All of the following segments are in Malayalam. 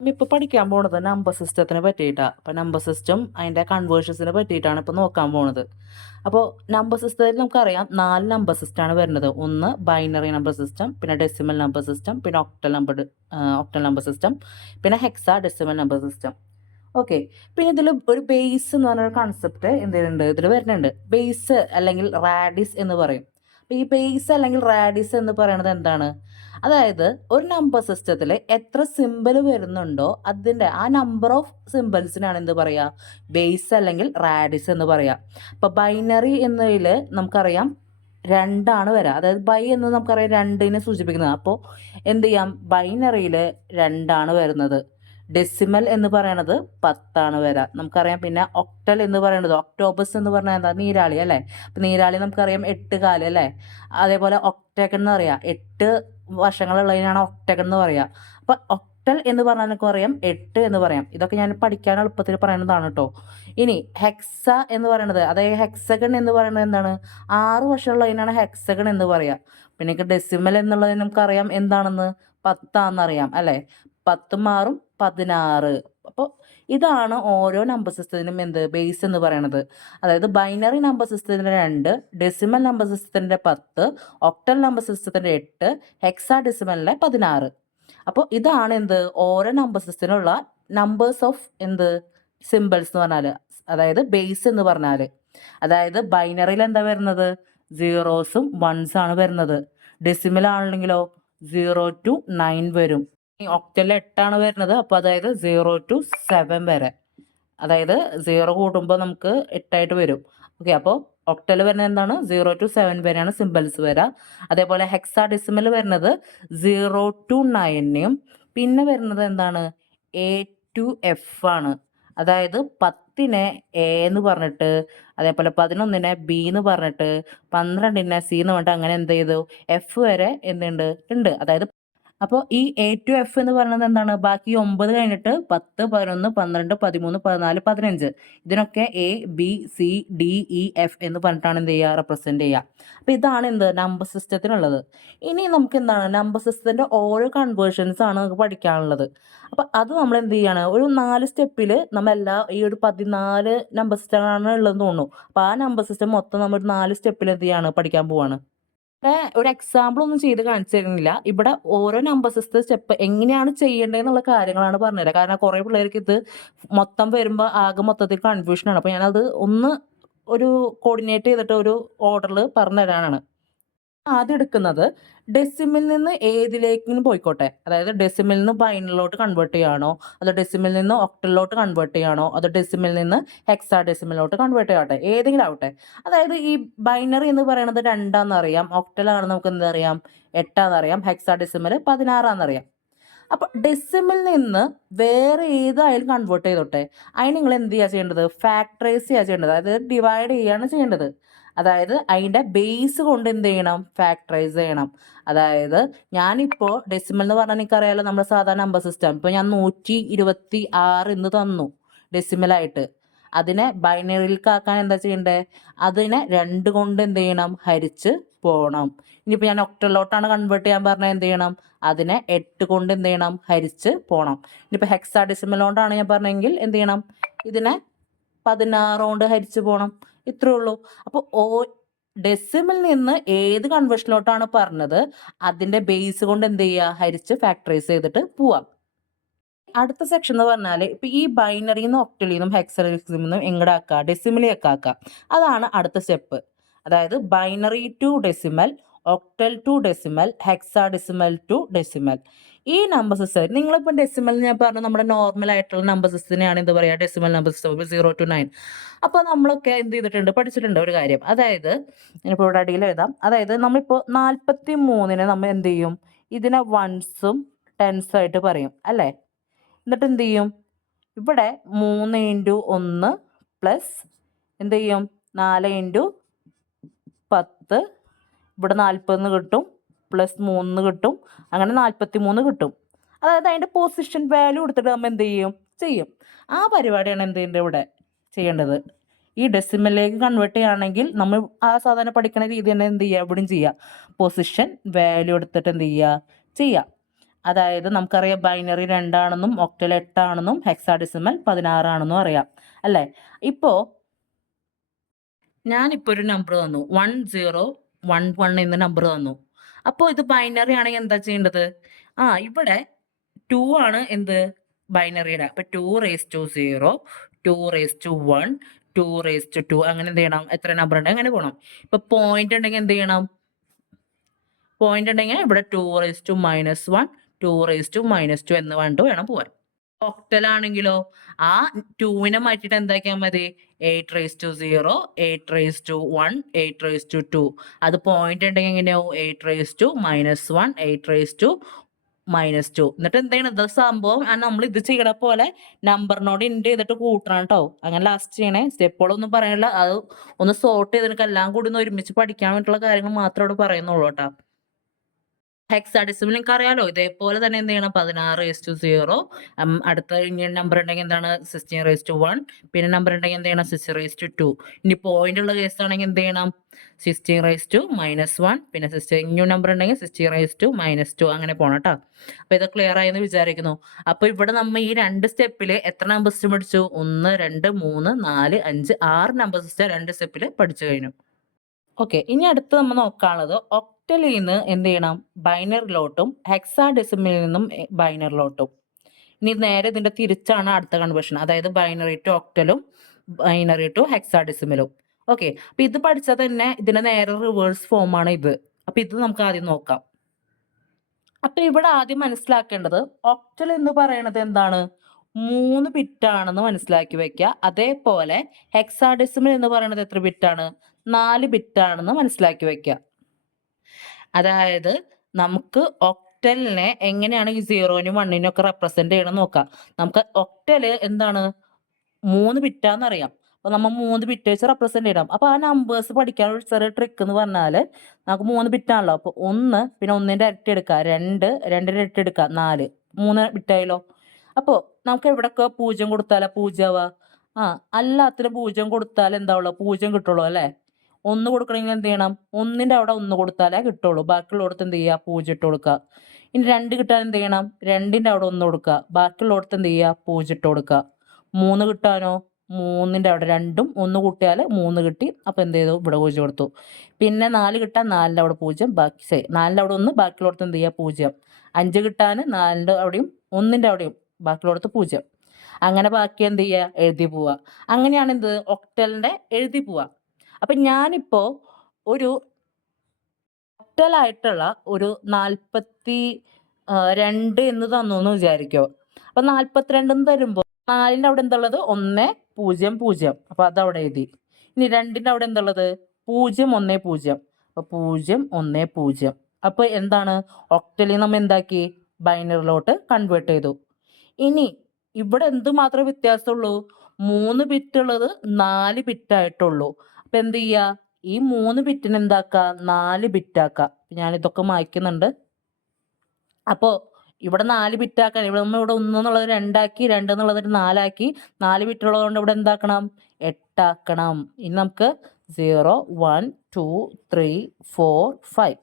ഇപ്പോൾ പഠിക്കാൻ പോണത് നമ്പർ സിസ്റ്റത്തിനെ പറ്റിയിട്ടാണ്. അപ്പോൾ നമ്പർ സിസ്റ്റം അതിൻ്റെ കൺവേർഷൻസിനെ പറ്റിയിട്ടാണ് ഇപ്പോൾ നോക്കാൻ പോണത്. അപ്പോൾ നമ്പർ സിസ്റ്റത്തിൽ നമുക്കറിയാം 4 നമ്പർ സിസ്റ്റമാണ് വരുന്നത്. ഒന്ന് ബൈനറി നമ്പർ സിസ്റ്റം, പിന്നെ ഡെസിമൽ നമ്പർ സിസ്റ്റം, പിന്നെ ഒക്ടൽ നമ്പർ സിസ്റ്റം, പിന്നെ hexa decimal number system. Okay. പിന്നെ ഇതിൽ ഒരു ബേസ് എന്ന് പറഞ്ഞൊരു കൺസെപ്റ്റ് എന്തിനുണ്ട്, ഇതിൽ വരുന്നുണ്ട്. ബേസ് അല്ലെങ്കിൽ റാഡിസ് എന്ന് പറയും. അപ്പോൾ ഈ ബേസ് അല്ലെങ്കിൽ റാഡിസ് എന്ന് പറയുന്നത് എന്താണ്? അതായത് ഒരു നമ്പർ സിസ്റ്റത്തിൽ എത്ര സിമ്പിൾ വരുന്നുണ്ടോ അതിൻ്റെ ആ നമ്പർ ഓഫ് സിമ്പിൾസിനാണ് എന്ത് പറയുക, ബേസ് അല്ലെങ്കിൽ റാഡിസ് എന്ന് പറയുക. അപ്പോൾ ബൈനറി എന്നതിൽ നമുക്കറിയാം 2 വരിക. അതായത് ബൈ എന്ന് നമുക്കറിയാം 2നെ സൂചിപ്പിക്കുന്നത്. അപ്പോൾ എന്ത് ചെയ്യാം, ബൈനറിയിൽ 2 വരുന്നത്. ഡെസിമൽ എന്ന് പറയണത് 10 വരിക. നമുക്കറിയാം. പിന്നെ ഒക്ടൽ എന്ന് പറയുന്നത്, ഒക്ടോബസ് എന്ന് പറഞ്ഞാൽ എന്താ, നീരാളി അല്ലേ. അപ്പം നീരാളി നമുക്കറിയാം 8 കാല് അല്ലേ. അതേപോലെ ഒക്ടേക്കൺ എന്ന് പറയാം, 8 വശങ്ങളുള്ളതിനാണ് ഒക്ടേക്കൺ എന്ന് പറയുക. അപ്പം ഒക്ടൽ എന്ന് പറഞ്ഞാൽ നമുക്ക് പറയാം 8 എന്ന് പറയാം. ഇതൊക്കെ ഞാൻ പഠിക്കാൻ എളുപ്പത്തിൽ പറയുന്നതാണ് കേട്ടോ. ഇനി ഹെക്സ എന്ന് പറയുന്നത്, അതായത് ഹെക്സഗൺ എന്ന് പറയുന്നത് എന്താണ്, 6 വശമുള്ളതിനാണ് ഹെക്സഗൺ എന്ന് പറയുക. പിന്നെ ഡെസിമൽ എന്നുള്ളതിന് നമുക്കറിയാം എന്താണെന്ന്, 10 അറിയാം അല്ലേ. 10 6 16. അപ്പോൾ ഇതാണ് ഓരോ നമ്പർ സിസ്റ്റത്തിനും എന്ത്, ബേസ് എന്ന് പറയുന്നത്. അതായത് ബൈനറി നമ്പർ സിസ്റ്റത്തിൻ്റെ 2, ഡെസിമൽ നമ്പർ സിസ്റ്റത്തിൻ്റെ 10, ഒക്ടൽ നമ്പർ സിസ്റ്റത്തിൻ്റെ 8, ഹെക്സാ ഡെസിമലിൻ്റെ 16. അപ്പോൾ ഇതാണ് എന്ത്, ഓരോ നമ്പർ സിസ്റ്റത്തിനുള്ള നമ്പേഴ്സ് ഓഫ് എന്ത്, സിമ്പിൾസ് എന്ന് പറഞ്ഞാൽ, അതായത് ബേസ് എന്ന് പറഞ്ഞാൽ. അതായത് ബൈനറിയിൽ എന്താ വരുന്നത്, 0സും 1സാണ് വരുന്നത്. ഡെസിമൽ ആണെങ്കിലോ 0 to 9 വരും. ഒക്ടലിൽ 8 വരുന്നത്. അപ്പോൾ അതായത് 0 to 7 വരെ. അതായത് 0 കൂടുമ്പോൾ നമുക്ക് 8 വരും. ഓക്കെ. അപ്പോൾ ഒക്ടൽ വരുന്നത് എന്താണ്, 0 to 7 വരെയാണ് സിമ്പിൾസ് വരിക. അതേപോലെ ഹെക്സാ ഡെസിമൽ വരുന്നത് 0 to 9നും പിന്നെ വരുന്നത് എന്താണ്, A to F ആണ്. അതായത് 10നെ A എന്ന് പറഞ്ഞിട്ട്, അതേപോലെ 11നെ B എന്ന് പറഞ്ഞിട്ട്, 12നെ C എന്ന് പറഞ്ഞിട്ട് അങ്ങനെ എന്ത് ചെയ്തു, F വരെ ഉണ്ട്. അതായത് അപ്പോൾ ഈ A to F എന്ന് പറയുന്നത് എന്താണ്, ബാക്കി 9 കഴിഞ്ഞിട്ട് 10, 11, 12, 13, 14, 15 ഇതിനൊക്കെ ABCDEF എന്ന് പറഞ്ഞിട്ടാണ് എന്ത് ചെയ്യുക, റെപ്രസെൻറ്റ് ചെയ്യുക. അപ്പോൾ ഇതാണ് എന്ത്, നമ്പർ സിസ്റ്റത്തിനുള്ളത്. ഇനി നമുക്ക് എന്താണ്, നമ്പർ സിസ്റ്റത്തിൻ്റെ ഓരോ കൺവേർഷൻസ് ആണ് നമുക്ക് പഠിക്കാനുള്ളത്. അപ്പോൾ അത് നമ്മൾ എന്ത് ചെയ്യാണ്, ഒരു 4 സ്റ്റെപ്പിൽ ഈ ഒരു 14 നമ്പർ സിസ്റ്റങ്ങളാണ് ഉള്ളതെന്ന് തോന്നുന്നു. അപ്പോൾ ആ നമ്പർ സിസ്റ്റം മൊത്തം നമ്മൾ 4 സ്റ്റെപ്പിൽ എന്ത് ചെയ്യാണ്, പഠിക്കാൻ പോവാണ്. ഒരു എക്സാമ്പിൾ ഒന്നും ചെയ്ത് കാണിച്ചു തരുന്നില്ല. ഇവിടെ ഓരോ നമ്പർ സിസ്റ്റം സ്റ്റെപ്പ് എങ്ങനെയാണ് ചെയ്യേണ്ടതെന്നുള്ള കാര്യങ്ങളാണ് പറഞ്ഞുതരാം. കാരണം കുറേ പിള്ളേർക്ക് ഇത് മൊത്തം വരുമ്പോൾ ആകെ മൊത്തത്തിൽ കൺഫ്യൂഷനാണ്. അപ്പോൾ ഞാനത് ഒരു കോർഡിനേറ്റ് ചെയ്തിട്ട് ഒരു ഓർഡറിൽ പറഞ്ഞു തരാനാണ്. ആദ്യം എടുക്കുന്നത് ഡെസിമിൽ നിന്ന് ഏതിലേക്കും പോയിക്കോട്ടെ. അതായത് ഡെസിമിൽ നിന്ന് ബൈനറിലോട്ട് കൺവേർട്ട് ചെയ്യുകയാണോ, അതോ ഡെസിമിൽ നിന്ന് ഒക്ടലിലോട്ട് കൺവേർട്ട് ചെയ്യുകയാണോ, അതോ ഡെസിമിൽ നിന്ന് ഹെക്സാ ഡെസിമിലോട്ട് കൺവേർട്ട് ചെയ്യട്ടെ, ഏതെങ്കിലും ആവട്ടെ. അതായത് ഈ ബൈനറി എന്ന് പറയുന്നത് 2 ഒക്ടലാണ് നമുക്ക് എന്തറിയാം, 8 ഹെക്സാ ഡെസിമൽ 16 അപ്പോൾ ഡെസിമിൽ നിന്ന് വേറെ ഏതായാലും കൺവേർട്ട് ചെയ്തോട്ടെ, അതിന് നിങ്ങൾ എന്ത് ചെയ്യുക ചെയ്യേണ്ടത്, ഫാക്ടറൈസ് ചെയ്യുക ചെയ്യേണ്ടത്. അതായത് ഡിവൈഡ് ചെയ്യുകയാണ് ചെയ്യേണ്ടത്. അതായത് അതിൻ്റെ ബേസ് കൊണ്ട് എന്ത് ചെയ്യണം, ഫാക്ടറൈസ് ചെയ്യണം. അതായത് ഞാനിപ്പോൾ ഡെസിമൽ എന്ന് പറഞ്ഞാൽ എനിക്കറിയാലോ, നമ്മുടെ സാധാരണ നമ്പർ സിസ്റ്റം. ഇപ്പോൾ ഞാൻ 126 എന്ന് തന്നു ഡെസിമലായിട്ട്. അതിനെ ബൈനറിയിലേക്കാക്കാൻ എന്താ ചെയ്യേണ്ടത്, അതിനെ 2 കൊണ്ട് എന്ത് ചെയ്യണം, ഹരിച്ച് പോകണം. ഇനിയിപ്പോൾ ഞാൻ ഒക്ടലിലോട്ടാണ് കൺവേർട്ട് ചെയ്യാൻ പറഞ്ഞാൽ എന്ത് ചെയ്യണം, അതിനെ 8 കൊണ്ട് എന്ത് ചെയ്യണം, ഹരിച്ച് പോകണം. ഇനിയിപ്പോൾ ഹെക്സാ ഡെസിമലോണ്ടാണ് ഞാൻ പറഞ്ഞെങ്കിൽ എന്ത് ചെയ്യണം, ഇതിനെ 16 കൊണ്ട് ഹരിച്ച് പോകണം. ഇത്രേ ഉള്ളൂ. അപ്പോൾ ഡെസിമൽ നിന്ന് ഏത് കൺവേർഷനിലോട്ടാണ് പറഞ്ഞത് അതിൻ്റെ ബേസ് കൊണ്ട് എന്ത് ചെയ്യുക, ഹരിച്ച് ഫാക്ടറൈസ് ചെയ്തിട്ട് പോവാം. അടുത്ത സെക്ഷൻ എന്ന് പറഞ്ഞാൽ ഇപ്പോൾ ഈ ബൈനറിയിൽ നിന്നും ഒക്ടലിൽ നിന്നും ഹെക്സാഡെസിമലിൽ നിന്നും എങ്ങടാക്കുക, ഡെസിമലിലേക്ക് ആക്കുക. അതാണ് അടുത്ത സ്റ്റെപ്പ്. അതായത് binary to decimal, octal to decimal, hexadecimal to decimal. ഈ നമ്പർ സിസ്റ്റം നിങ്ങളിപ്പോൾ ഡെസിമൽ ഞാൻ പറഞ്ഞു, നമ്മുടെ നോർമൽ ആയിട്ടുള്ള നമ്പർ സിസ്റ്റത്തിനെയാണ് എന്ത് പറയുക, ഡെസിമൽ നമ്പർ സിസ്റ്റം 0 to 9. അപ്പോൾ നമ്മളൊക്കെ എന്ത് ചെയ്തിട്ടുണ്ട്, പഠിച്ചിട്ടുണ്ട് ഒരു കാര്യം. അതായത് ഞാനിപ്പോൾ ഇവിടെ അടിയിൽ എഴുതാം. അതായത് നമ്മളിപ്പോൾ 43നെ നമ്മൾ എന്ത് ചെയ്യും, ഇതിനെ 1സും 10സും ആയിട്ട് പറയും അല്ലേ. എന്നിട്ട് എന്ത് ചെയ്യും, ഇവിടെ 3 × 1 പ്ലസ് എന്ത് ചെയ്യും, 4 × 10, ഇവിടെ 40 കിട്ടും, പ്ലസ് 3 കിട്ടും, അങ്ങനെ 43 കിട്ടും. അതായത് അതിൻ്റെ പൊസിഷൻ വാല്യൂ കൊടുത്തിട്ട് നമ്മൾ എന്ത് ചെയ്യും. ആ പരിപാടിയാണ് എന്ത് ചെയ്യേണ്ടത്, ഇവിടെ ചെയ്യേണ്ടത്. ഈ ഡെസിമലിലേക്ക് കൺവേർട്ട് ചെയ്യുകയാണെങ്കിൽ നമ്മൾ ആ സാധാരണ പഠിക്കുന്ന രീതി തന്നെ എന്ത് ചെയ്യുക, ഇവിടെയും ചെയ്യുക. പൊസിഷൻ വാല്യൂ എടുത്തിട്ട് എന്ത് ചെയ്യുക. അതായത് നമുക്കറിയാം ബൈനറി 2 ആണെന്നും ഒക്ടൽ 8 ആണെന്നും ഹെക്സാഡെസിമൽ 16 ആണെന്നും അറിയാം അല്ലേ. ഇപ്പോൾ ഞാനിപ്പോൾ ഒരു നമ്പർ തന്നു 1011 എന്ന നമ്പർ തന്നു. അപ്പോൾ ഇത് ബൈനറി ആണെങ്കിൽ എന്താ ചെയ്യേണ്ടത്? ഇവിടെ 2 ആണ് എന്ത് ബൈനറിയുടെ. അപ്പോൾ 2 raised to 0, 2 raised to 1, 2 raised to 2 അങ്ങനെ എന്ത് ചെയ്യണം? എത്ര നമ്പർ ഉണ്ടെങ്കിൽ അങ്ങനെ പോകണം. ഇപ്പോൾ പോയിന്റ് ഉണ്ടെങ്കിൽ എന്ത് ചെയ്യണം? പോയിന്റ് ഉണ്ടെങ്കിൽ ഇവിടെ 2 raised to -1, 2 raised to-2 എന്ന് പറഞ്ഞിട്ട് വേണം പോവാൻ. ഒക്ടൽ ആണെങ്കിലോ ആ 2നെ മാറ്റിയിട്ട് എന്താക്കിയാൽ മതി? 8 raised to 0, 8 raised to 1, 8 raised to 2. അത് പോയിന്റ് ഉണ്ടെങ്കിൽ എങ്ങനെയാവും? 8 raised to-1, 8 raised to-2. എന്നിട്ട് എന്ത് ചെയ്യണം? ഇത് സംഭവം നമ്മൾ ഇത് ചെയ്യണ പോലെ നമ്പറിനോട് ഇൻഡ് ചെയ്തിട്ട് കൂട്ടണം കേട്ടോ. അങ്ങനെ ലാസ്റ്റ് ചെയ്യണേ. സ്റ്റെപ്പുകളൊന്നും പറയാനില്ല. അത് ഒന്ന് സോർട്ട് ചെയ്തിട്ട് എല്ലാം കൂടി ഒന്ന് ഒരുമിച്ച് പഠിക്കാൻ വേണ്ടിയിട്ടുള്ള കാര്യങ്ങൾ മാത്രമേ ഇവിടെ പറയുന്നുള്ളൂ കേട്ടോ. ഹെക്സാഡെസിമൽ നിങ്ങൾക്ക് അറിയാലോ. ഇതേപോലെ തന്നെ എന്ത് ചെയ്യണം? 16 raised to 0. അടുത്ത ഇനി നമ്പർ ഉണ്ടെങ്കിൽ എന്താണ്? 16 raised to 1. പിന്നെ നമ്പർ ഉണ്ടെങ്കിൽ എന്ത് ചെയ്യണം? 6 raised to 2. ഇനി പോയിന്റ് ഉള്ള കേസ് ആണെങ്കിൽ എന്ത് ചെയ്യണം? 16 raised to-1. പിന്നെ ഇനി നമ്പർ ഉണ്ടെങ്കിൽ 16 raised to-2 അങ്ങനെ പോകണം കേട്ടോ. അപ്പോൾ ഇത് ക്ലിയർ ആയെന്ന് വിചാരിക്കുന്നു. അപ്പോൾ ഇവിടെ നമ്മൾ ഈ 2 സ്റ്റെപ്പിൽ എത്ര നമ്പർ സിസ്റ്റം പഠിച്ചു? 1, 2, 3, 4, 5, 6 നമ്പർ സിസ്റ്റം 2 സ്റ്റെപ്പിൽ പഠിച്ചു കഴിഞ്ഞു. ഓക്കെ, ഇനി അടുത്ത് നമ്മൾ നോക്കാനുള്ളത് ഒക്ടലിൽ നിന്ന് എന്ത് ചെയ്യണം? ബൈനറിലോട്ടും ഹെക്സാഡെസിമലിൽ നിന്നും ബൈനറിലോട്ടും. ഇനി നേരെ ഇതിന്റെ തിരിച്ചാണ് അടുത്ത കൺവേർഷൻ. അതായത് ബൈനറി ടു ഒക്ടലും ബൈനറി ടു ഹെക്സാഡെസിമലും. ഓക്കെ, അപ്പൊ ഇത് പഠിച്ചാൽ തന്നെ ഇതിന്റെ നേരെ റിവേഴ്സ് ഫോമാണ് ഇത്. അപ്പൊ ഇത് നമുക്ക് ആദ്യം നോക്കാം. അപ്പൊ ഇവിടെ ആദ്യം മനസ്സിലാക്കേണ്ടത് ഒക്ടൽ എന്ന് പറയുന്നത് എന്താണ്? 3 ബിറ്റാണെന്ന് മനസ്സിലാക്കി വെക്കുക. അതേപോലെ ഹെക്സാഡെസിമൽ എന്ന് പറയുന്നത് എത്ര ബിറ്റാണ്? 4 ബിറ്റാണെന്ന് മനസ്സിലാക്കി വെക്കുക. അതായത് നമുക്ക് ഒക്ടലിനെ എങ്ങനെയാണ് ഈ 0നും 1നും ഒക്കെ റെപ്രസെന്റ് ചെയ്യണം നോക്കാം. നമുക്ക് ഒക്ടല് എന്താണ്? 3 ബിറ്റാന്ന് അറിയാം. അപ്പോൾ നമ്മൾ 3 ബിറ്റ് വെച്ച് റെപ്രസെന്റ് ചെയ്യണം. അപ്പോൾ ആ നമ്പേഴ്സ് പഠിക്കാൻ ഒരു ചെറിയ ട്രിക്ക് എന്ന് പറഞ്ഞാൽ നമുക്ക് 3 ബിറ്റാണല്ലോ. അപ്പോൾ 1, പിന്നെ 1ന്റെ ഇരട്ടി എടുക്കുക, 2, 2ന്റെ ഇരട്ടി എടുക്കുക, 4, 3 ബിറ്റായല്ലോ. അപ്പോൾ നമുക്ക് എവിടെയൊക്കെ 0 കൊടുത്താലാ 0 ആവുക? എല്ലാത്തിനും 0 കൊടുത്താൽ എന്താവുള്ളൂ? 0 കിട്ടുള്ളൂ അല്ലേ. 1 കൊടുക്കണമെങ്കിൽ എന്ത് ചെയ്യണം? 1ന്റെ അവിടെ 1 കൊടുത്താലേ കിട്ടുള്ളൂ. ബാക്കിയുള്ളടത്ത് എന്ത് ചെയ്യുക? 0 ഇട്ട് കൊടുക്കുക. ഇനി 2 കിട്ടാൻ എന്ത് ചെയ്യണം? 2ന്റെ അവിടെ 1 കൊടുക്കുക. ബാക്കിയുള്ളടത്ത് എന്ത് ചെയ്യുക? 0 ഇട്ട് കൊടുക്കുക. 3 കിട്ടാനോ? 3ന്റെ അവിടെ 2ഉം 1 കൂട്ടിയാൽ 3 കിട്ടി. അപ്പോൾ എന്ത് ചെയ്തു? ഇവിടെ 0 കൊടുത്തു. പിന്നെ 4 കിട്ടാൻ 4ന്റെ അവിടെ 0, ബാക്കി 4ന്റെ അവിടെ 1, ബാക്കിയുള്ളടത്ത് എന്ത് ചെയ്യുക? 0. 5 കിട്ടാൻ 4ന്റെ അവിടെയും 1ന്റെ അവിടെയും ബാക്കിയുള്ളടത്ത് 0. അങ്ങനെ ബാക്കി എന്ത് ചെയ്യുക? എഴുതി പോവുക. അങ്ങനെയാണ് എന്ത്? ഒക്ടലിന്റെ എഴുതി പോവുക. അപ്പം ഞാനിപ്പോൾ ഒരു ഒക്ടലായിട്ടുള്ള ഒരു 42 എന്ന് തന്നു എന്ന് വിചാരിക്കോ. അപ്പം 42 എന്ന് തരുമ്പോൾ 4ന്റെ അവിടെ എന്തുള്ളത്? 1, 0, 0. അപ്പോൾ അതവിടെ എഴുതി. ഇനി 2ന്റെ അവിടെ എന്തുള്ളത്? 0, 1, 0. അപ്പോൾ 0, 1, 0. അപ്പോൾ എന്താണ്? ഒക്ടലിൽ നമ്മൾ എന്താക്കി? ബൈനറിലോട്ട് കൺവേർട്ട് ചെയ്തു. ഇനി ഇവിടെ എന്ത് മാത്രമേ വ്യത്യാസമുള്ളൂ? 3 ബിറ്റ് ഉള്ളത് 4 ബിറ്റായിട്ടുള്ളൂ. അപ്പം എന്ത് ചെയ്യുക? ഈ 3 ബിറ്റിന് എന്താക്കുക? 4 ബിറ്റാക്കുക. ഞാനിതൊക്കെ മായ്ക്കുന്നുണ്ട്. അപ്പോൾ ഇവിടെ 4 ബിറ്റാക്കാൻ ഇവിടെ നമ്മൾ ഇവിടെ 1 എന്നുള്ളത് 2 ആക്കി, 2 എന്നുള്ളത് 4 ആക്കി, 4 ബിറ്റുള്ളത് കൊണ്ട് ഇവിടെ എന്താക്കണം? 8 ആക്കണം. ഇനി നമുക്ക് 0, 1, 2, 3, 4, 5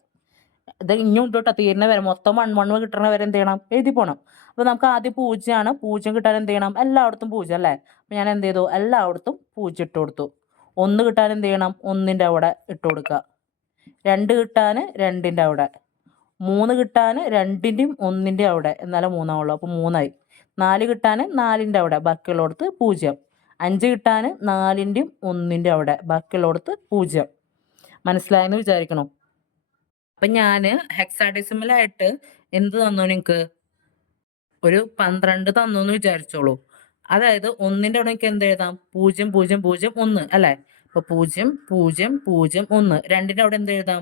ഇത് ഇനിയും ഉണ്ട് കേട്ടോ. തീരുന്ന വരെ മൊത്തം 1, 1 കിട്ടണ വരെ എന്ത് ചെയ്യണം? എഴുതി പോകണം. അപ്പോൾ നമുക്ക് ആദ്യം 0 ആണ്. 0 കിട്ടാൻ എന്ത് ചെയ്യണം? എല്ലായിടത്തും 0 അല്ലേ. അപ്പോൾ ഞാൻ എന്ത് ചെയ്തു? എല്ലായിടത്തും 0 ഇട്ട് കൊടുത്തു. 1 കിട്ടാൻ എന്ത് ചെയ്യണം? 1ന്റെ അവിടെ ഇട്ട് കൊടുക്കുക. 2 കിട്ടാൻ 2ന്റെ അവിടെ, 3 കിട്ടാൻ 2ന്റെയും 1ന്റെ അവിടെ, എന്നാലും 3 ആവുള്ളൂ. അപ്പോൾ 3 ആയി. 4 കിട്ടാൻ 4ന്റെ അവിടെ, ബാക്കിയുള്ളടത്ത് 0. 5 കിട്ടാൻ 4ന്റെയും 1ന്റെ അവിടെ, ബാക്കിയുള്ളടത്ത് 0. മനസ്സിലായെന്ന് വിചാരിക്കണം. അപ്പം ഞാൻ ഹെക്സാഡെസിമലായിട്ട് എന്ത് തന്നു നിങ്ങൾക്ക്? ഒരു 12 തന്നു എന്ന് വിചാരിച്ചോളൂ. അതായത് 1ന്റെ അവിടെ എനിക്ക് എന്ത് എഴുതാം? 0, 0, 0, 1 അല്ലേ. അപ്പോൾ 0, 0, 0, 1. 2ന്റെ അവിടെ എന്ത് എഴുതാം?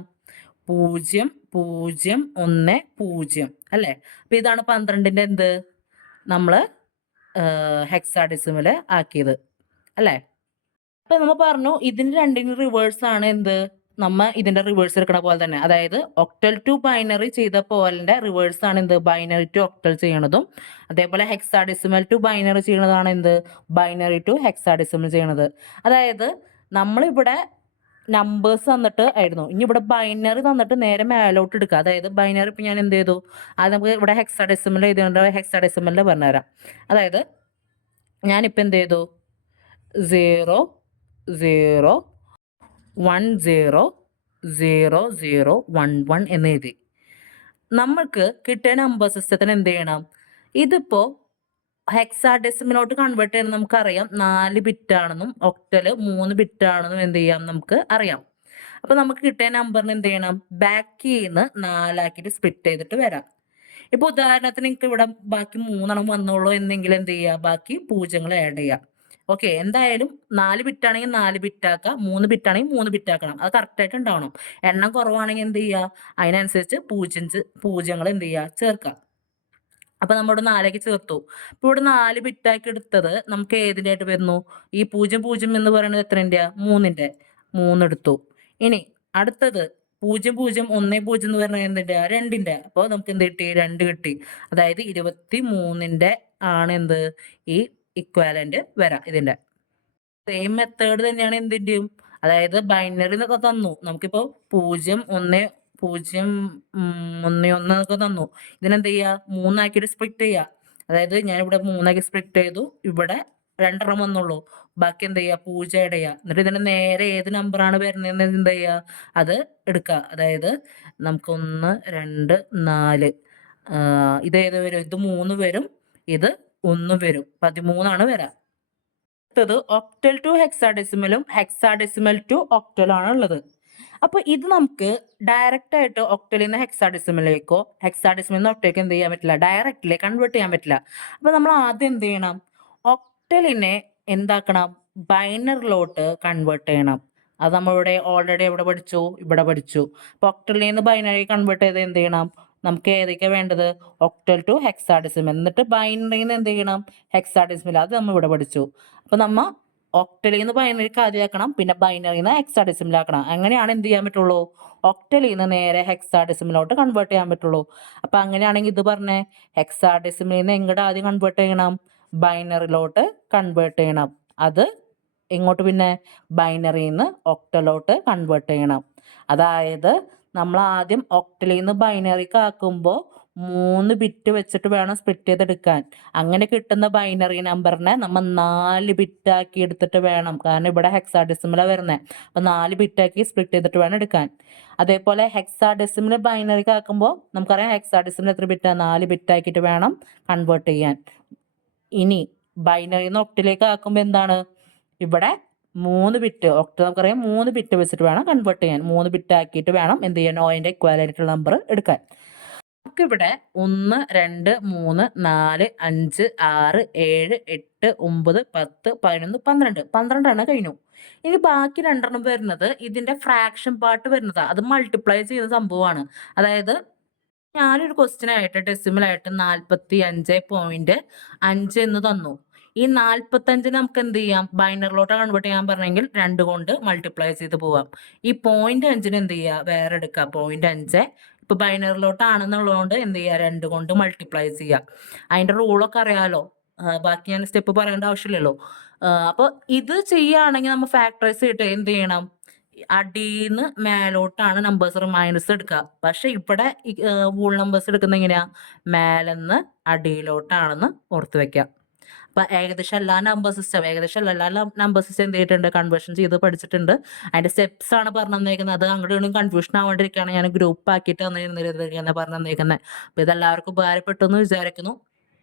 0, 0, 1, 0 അല്ലേ. അപ്പോൾ ഇതാണ് 12ന്റെ എന്ത്? നമ്മൾ ഹെക്സാഡെസിമൽ ആക്കിയത് അല്ലേ. അപ്പോൾ നമ്മൾ പറഞ്ഞു ഇതിന് രണ്ടിനും റിവേഴ്സ് ആണ് എന്ത്? നമ്മ ഇതിന്റെ റിവേഴ്സ് എടുക്കണ പോലെ തന്നെ. അതായത് ഒക്ടൽ ടു ബൈനറി ചെയ്ത പോലെ റിവേഴ്സ് ആണ് എന്ത്? ബൈനറി ടു ഒക്ടൽ ചെയ്യണതും. അതേപോലെ ഹെക്സാഡെസിമൽ ടു ബൈനറി ചെയ്യണതാണ് എന്ത്? ബൈനറി ടു ഹെക്സാഡെസിമൽ ചെയ്യണത്. അതായത് നമ്മളിവിടെ നമ്പേഴ്സ് തന്നിട്ട് ആയിരുന്നു. ഇനി ഇവിടെ ബൈനറി തന്നിട്ട് നേരെ മേലോട്ട് എടുക്കുക. അതായത് ബൈനറി ഇപ്പം ഞാൻ എന്ത് ചെയ്തു, അത് നമുക്ക് ഇവിടെ ഹെക്സാഡെസിമൽ എഴുതിയുണ്ട്, ഹെക്സാഡെസിമലിൽ പറഞ്ഞുതരാം. അതായത് ഞാനിപ്പോൾ എന്ത് ചെയ്തു, 0 0 1 0 0 0 1 1 എന്ന് എഴുതി. നമ്മൾക്ക് കിട്ടിയ നമ്പർ സിസ്റ്റത്തിന് എന്ത് ചെയ്യണം, ഇതിപ്പോൾ ഹെക്സാഡെസിമലോട്ട് കൺവേർട്ട് ചെയ്യണം. നമുക്കറിയാം 4 ബിറ്റാണെന്നും ഒക്ടല് 3 ബിറ്റാണെന്നും എന്ത് ചെയ്യാം, നമുക്ക് അറിയാം. അപ്പോൾ നമുക്ക് കിട്ടിയ നമ്പറിന് എന്ത് ചെയ്യണം, ബാക്കിൽ നിന്ന് 4 ആക്കിയിട്ട് സ്പ്ലിറ്റ് ചെയ്തിട്ട് വരാം. ഇപ്പോൾ ഉദാഹരണത്തിന് നിങ്ങൾക്ക് ഇവിടെ ബാക്കി 3 വന്നോളൂ എന്നെങ്കിലും എന്ത് ചെയ്യുക, ബാക്കി പൂജ്യങ്ങൾ ആഡ് ചെയ്യാം. ഓക്കെ, എന്തായാലും 4 ബിറ്റാണെങ്കിൽ 4 ബിറ്റാക്കുക, 3 ബിറ്റാണെങ്കിൽ 3 ബിറ്റാക്കണം. അത് കറക്റ്റായിട്ട് ഉണ്ടാവണം. എണ്ണം കുറവാണെങ്കിൽ എന്ത് ചെയ്യുക, അതിനനുസരിച്ച് പൂജ്യങ്ങൾ എന്ത് ചെയ്യുക, ചേർക്കുക. അപ്പോൾ നമ്മളിവിടെ 4 ചേർത്തു. ഇപ്പോൾ ഇവിടെ 4 ബിറ്റാക്കി എടുത്തത് നമുക്ക് ഏതിൻ്റെ ആയിട്ട് വരുന്നു, ഈ 0 0 എന്ന് പറയുന്നത് എത്രൻ്റെ, 3ൻ്റെ 3 എടുത്തു. ഇനി അടുത്തത് 0 0 1 0 എന്ന് പറഞ്ഞാൽ എന്തിൻ്റെ, 2ൻ്റെ. അപ്പോൾ നമുക്ക് എന്ത് കിട്ടി, 2 കിട്ടി. അതായത് 23ൻ്റെ ആണ് എന്ത്, ഈ ഇക്വാലൻ്റ് വരാം ഇതിൻ്റെ. സെയിം മെത്തേഡ് തന്നെയാണ് എന്തിൻ്റെയും. അതായത് ബൈനറി എന്നൊക്കെ തന്നു, നമുക്കിപ്പോൾ 0 1 0 1 1 എന്നൊക്കെ തന്നു. ഇതിനെന്ത് ചെയ്യുക, 3 ആക്കിയിട്ട് സ്പ്ലിറ്റ് ചെയ്യുക. അതായത് ഞാനിവിടെ 3 ആക്കി സ്പ്ലിറ്റ് ചെയ്തു, ഇവിടെ 2 വന്നുള്ളൂ, ബാക്കി എന്ത് ചെയ്യുക, 0 ആഡ് ചെയ്യുക. എന്നിട്ട് ഇതിൻ്റെ നേരെ ഏത് നമ്പറാണ് വരുന്നതെന്ന് എന്ത് ചെയ്യുക, അത് എടുക്കുക. അതായത് നമുക്ക് 1 2 4 ഇതേത് വരും, ഇത് 3 വരും, ഇത് 1 വരും, 13 വരാം. അടുത്തത് ഒക്ടൽ ടു ഹെക്സാഡെസിമലും ഹെക്സാഡെസിമൽ ടു ഒക്ടലും ആണ് ഉള്ളത്. അപ്പോൾ ഇത് നമുക്ക് ഡയറക്റ്റ് ആയിട്ട് ഒക്ടലിൽ നിന്ന് ഹെക്സാഡെസിമലിലേക്കോ ഹെക്സാഡെസിമലിൽ നിന്ന് ഒക്ടലിലേക്ക് എന്ത് ചെയ്യാൻ പറ്റില്ല, ഡയറക്റ്റ്ലി കൺവേർട്ട് ചെയ്യാൻ പറ്റില്ല. അപ്പോൾ നമ്മൾ ആദ്യം എന്ത് ചെയ്യണം, ഒക്ടലിനെ എന്താക്കണം, ബൈനറിലോട്ട് കൺവേർട്ട് ചെയ്യണം. അത് നമ്മളിവിടെ ഓൾറെഡി എവിടെ പഠിച്ചു, ഇവിടെ പഠിച്ചു. അപ്പോൾ ഒക്ടലിൽ നിന്ന് ബൈനറി കൺവേർട്ട് ചെയ്ത് എന്ത് ചെയ്യണം, നമുക്ക് ഏതൊക്കെയാണ് വേണ്ടത്, ഒക്ടൽ ടു ഹെക്സാഡെസിമൽ, എന്നിട്ട് ബൈനറിയിൽ നിന്ന് എന്ത് ചെയ്യണം, ഹെക്സാഡെസിമൽ, അത് നമ്മൾ ഇവിടെ പഠിച്ചു. അപ്പോൾ നമ്മൾ ഒക്ടലിൽ നിന്ന് ബൈനറിക്ക് ആദ്യമാക്കണം, പിന്നെ ബൈനറിയിൽ നിന്ന് ഹെക്സാഡെസിമലാക്കണം. അങ്ങനെയാണ് എന്ത് ചെയ്യാൻ പറ്റുള്ളൂ, ഒക്ടലിൽ നിന്ന് നേരെ ഹെക്സാഡെസിമലോട്ട് കൺവേർട്ട് ചെയ്യാൻ പറ്റുള്ളൂ. അപ്പോൾ അങ്ങനെയാണെങ്കിൽ ഇത് പറഞ്ഞേ, ഹെക്സാഡെസിമലിൽ നിന്ന് എങ്ങോട്ട് ആദ്യം കൺവേർട്ട് ചെയ്യണം, ബൈനറിലോട്ട് കൺവേർട്ട് ചെയ്യണം. അത് എങ്ങോട്ട്, പിന്നെ ബൈനറിയിൽ നിന്ന് ഒക്ടലോട്ട് കൺവേർട്ട് ചെയ്യണം. അതായത് നമ്മൾ ആദ്യം ഒക്ടലിൽ നിന്ന് ബൈനറിക്ക് ആക്കുമ്പോൾ 3 ബിറ്റ് വെച്ചിട്ട് വേണം സ്പ്ലിറ്റ് ചെയ്തെടുക്കാൻ. അങ്ങനെ കിട്ടുന്ന ബൈനറി നമ്പറിനെ നമ്മൾ 4 ബിറ്റാക്കി എടുത്തിട്ട് വേണം, കാരണം ഇവിടെ ഹെക്സാഡെസിമലാണ് വരുന്നത്. അപ്പോൾ 4 ബിറ്റാക്കി സ്പ്ലിറ്റ് ചെയ്തിട്ട് വേണം എടുക്കാൻ. അതേപോലെ ഹെക്സാഡെസിമൽ ബൈനറിക്ക് ആക്കുമ്പോൾ നമുക്കറിയാം ഹെക്സാഡെസിമൽ എത്ര ബിറ്റാണ്, 4 ബിറ്റാക്കിയിട്ട് വേണം കൺവേർട്ട് ചെയ്യാൻ. ഇനി ബൈനറിയിൽ നിന്ന് ഒക്ടലിലേക്ക് ആക്കുമ്പോൾ എന്താണ്, ഇവിടെ 3 ബിറ്റ്, ഒക്ട നമുക്കറിയാം 3 ബിറ്റ് വെച്ചിട്ട് വേണം കൺവേർട്ട് ചെയ്യാൻ. 3 ബിറ്റ് ആക്കിയിട്ട് വേണം എന്ത് ചെയ്യാൻ, അതിൻ്റെ ഇക്വാലൻ്റ് നമ്പർ എടുക്കാൻ. നമുക്കിവിടെ 1 2 3 4 5 6 7 8 9 10 11 12 കഴിഞ്ഞു. ഇനി ബാക്കി 2 വരുന്നത് ഇതിൻ്റെ ഫ്രാക്ഷൻ പാർട്ട് വരുന്നതാണ്. അത് മൾട്ടിപ്ലൈ ചെയ്യുന്ന സംഭവമാണ്. അതായത് ഞാനൊരു ക്വസ്റ്റ്യനായിട്ട് ഡെസിമലായിട്ട് 45.5 എന്ന് തന്നു. ഈ 45 നമുക്ക് എന്ത് ചെയ്യാം, ബൈനറിലോട്ട് കൺവേർട്ട് ചെയ്യാൻ പറഞ്ഞെങ്കിൽ 2 കൊണ്ട് മൾട്ടിപ്ലൈ ചെയ്ത് പോവാം. ഈ 0.5 എന്ത് ചെയ്യുക, വേറെ എടുക്കുക. 0.5 ഇപ്പോൾ ബൈനറിലോട്ടാണെന്നുള്ളതുകൊണ്ട് എന്ത് ചെയ്യുക, 2 കൊണ്ട് മൾട്ടിപ്ലൈ ചെയ്യുക. അതിൻ്റെ റൂളൊക്കെ അറിയാമല്ലോ, ബാക്കി ഞാൻ സ്റ്റെപ്പ് പറയേണ്ട ആവശ്യമില്ലല്ലോ. അപ്പോൾ ഇത് ചെയ്യുകയാണെങ്കിൽ നമ്മൾ ഫാക്ടറൈസ് ചെയ്തിട്ട് എന്ത് ചെയ്യണം, അടിയിന്ന് മേലോട്ടാണ് നമ്പേഴ്സ് റിമൈൻഡേഴ്സ് എടുക്കുക. പക്ഷെ ഇവിടെ വൂൾ നമ്പേഴ്സ് എടുക്കുന്ന എങ്ങനെയാ, മേലെന്ന് അടിയിലോട്ടാണെന്ന് ഓർത്ത് വെക്കാം. അപ്പം ഏകദേശം എല്ലാ നമ്പർ സിസ്റ്റം എന്ത് ചെയ്തിട്ടുണ്ട്, കൺവേർഷൻ ചെയ്ത് പഠിച്ചിട്ടുണ്ട്. അതിൻ്റെ സ്റ്റെപ്സ് ആണ് പറഞ്ഞു തന്നേക്കുന്നത്. അത് അങ്ങോട്ട് ഇങ്ങോട്ടും കൺഫ്യൂഷൻ ആവാണ്ടിരിക്കുകയാണ് ഞാൻ ഗ്രൂപ്പ് ആക്കിയിട്ട് പറഞ്ഞു തന്നേക്കുന്നത്. അപ്പോൾ ഇതെല്ലാവർക്കും ഉപകാരപ്പെട്ടു എന്ന് വിചാരിക്കുന്നു.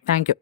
Thank you.